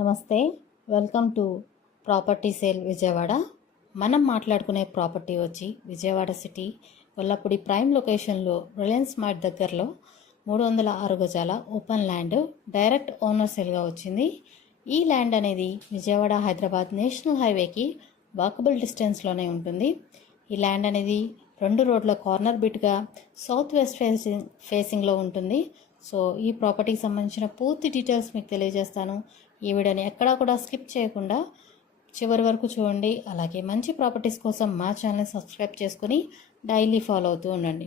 నమస్తే, welcome to property sale Vijayawada. మనం మాట్లాడుకునే ప్రాపర్టీ వచ్చి విజయవాడ సిటీ గొల్లపూడి ప్రైమ్ లొకేషన్లో రిలయన్స్ మార్ట్ దగ్గరలో 306 గజాల ఓపెన్ ల్యాండ్ డైరెక్ట్ ఓనర్ సేల్గా వచ్చింది. ఈ ల్యాండ్ అనేది విజయవాడ హైదరాబాద్ నేషనల్ హైవేకి వాకబుల్ డిస్టెన్స్లోనే ఉంటుంది. ఈ ల్యాండ్ అనేది 2 రోడ్ల కార్నర్ బిట్గా సౌత్ వెస్ట్ ఫేసింగ్లో ఉంటుంది. సో ఈ ప్రాపర్టీకి సంబంధించిన పూర్తి డీటెయిల్స్ మీకు తెలియజేస్తాను. ఈ వీడియోని ఎక్కడా కూడా స్కిప్ చేయకుండా చివరి వరకు చూడండి. అలాగే మంచి ప్రాపర్టీస్ కోసం మా ఛానల్ సబ్స్క్రైబ్ చేసుకుని డైలీ ఫాలో అవుతూ ఉండండి.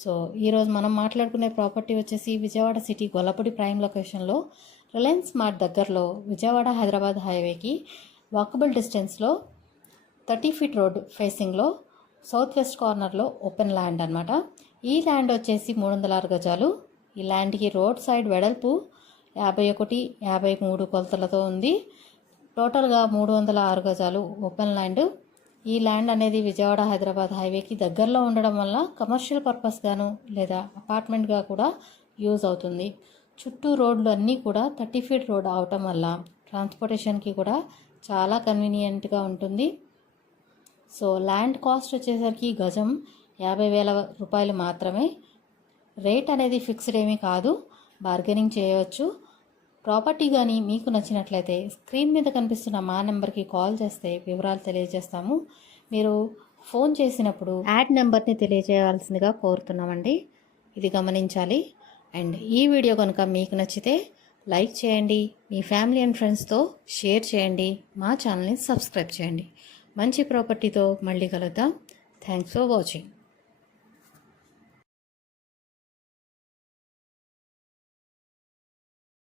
సో ఈరోజు మనం మాట్లాడుకునే ప్రాపర్టీ వచ్చేసి విజయవాడ సిటీ గొల్లపూడి ప్రైమ్ లొకేషన్లో రిలయన్స్ మార్ట్ దగ్గరలో విజయవాడ హైదరాబాద్ హైవేకి వాకబుల్ డిస్టెన్స్లో 30 ఫీట్ రోడ్ ఫేసింగ్లో సౌత్ వెస్ట్ కార్నర్లో ఓపెన్ ల్యాండ్ అనమాట. ఈ ల్యాండ్ వచ్చేసి 306 గజాలు. ఈ ల్యాండ్కి రోడ్ సైడ్ వెడల్పు 51-53 కొలతలతో ఉంది. టోటల్గా 306 గజాలు ఓపెన్ ల్యాండ్. ఈ ల్యాండ్ అనేది విజయవాడ హైదరాబాద్ హైవేకి దగ్గరలో ఉండడం వల్ల కమర్షియల్ పర్పస్ గాను లేదా అపార్ట్మెంట్గా కూడా యూజ్ అవుతుంది. చుట్టూ రోడ్లు అన్నీ కూడా 30 ఫీట్ రోడ్ అవటం వల్ల ట్రాన్స్పోర్టేషన్కి కూడా చాలా కన్వీనియంట్గా ఉంటుంది. సో ల్యాండ్ కాస్ట్ వచ్చేసరికి గజం 50,000 రూపాయలు మాత్రమే. రేట్ అనేది ఫిక్స్డ్ ఏమీ కాదు, బార్గెనింగ్ చేయవచ్చు. ప్రాపర్టీ కానీ మీకు నచ్చినట్లయితే స్క్రీన్ మీద కనిపిస్తున్న మా నెంబర్కి కాల్ చేస్తే వివరాలు తెలియజేస్తాము. మీరు ఫోన్ చేసినప్పుడు యాడ్ నెంబర్ని తెలియజేయాల్సిందిగా కోరుతున్నామండి, ఇది గమనించాలి. అండ్ ఈ వీడియో కనుక మీకు నచ్చితే లైక్ చేయండి, మీ ఫ్యామిలీ అండ్ ఫ్రెండ్స్తో షేర్ చేయండి, మా ఛానల్ని సబ్స్క్రైబ్ చేయండి. మంచి ప్రాపర్టీతో మళ్ళీ కలుద్దాం. Thanks for watching.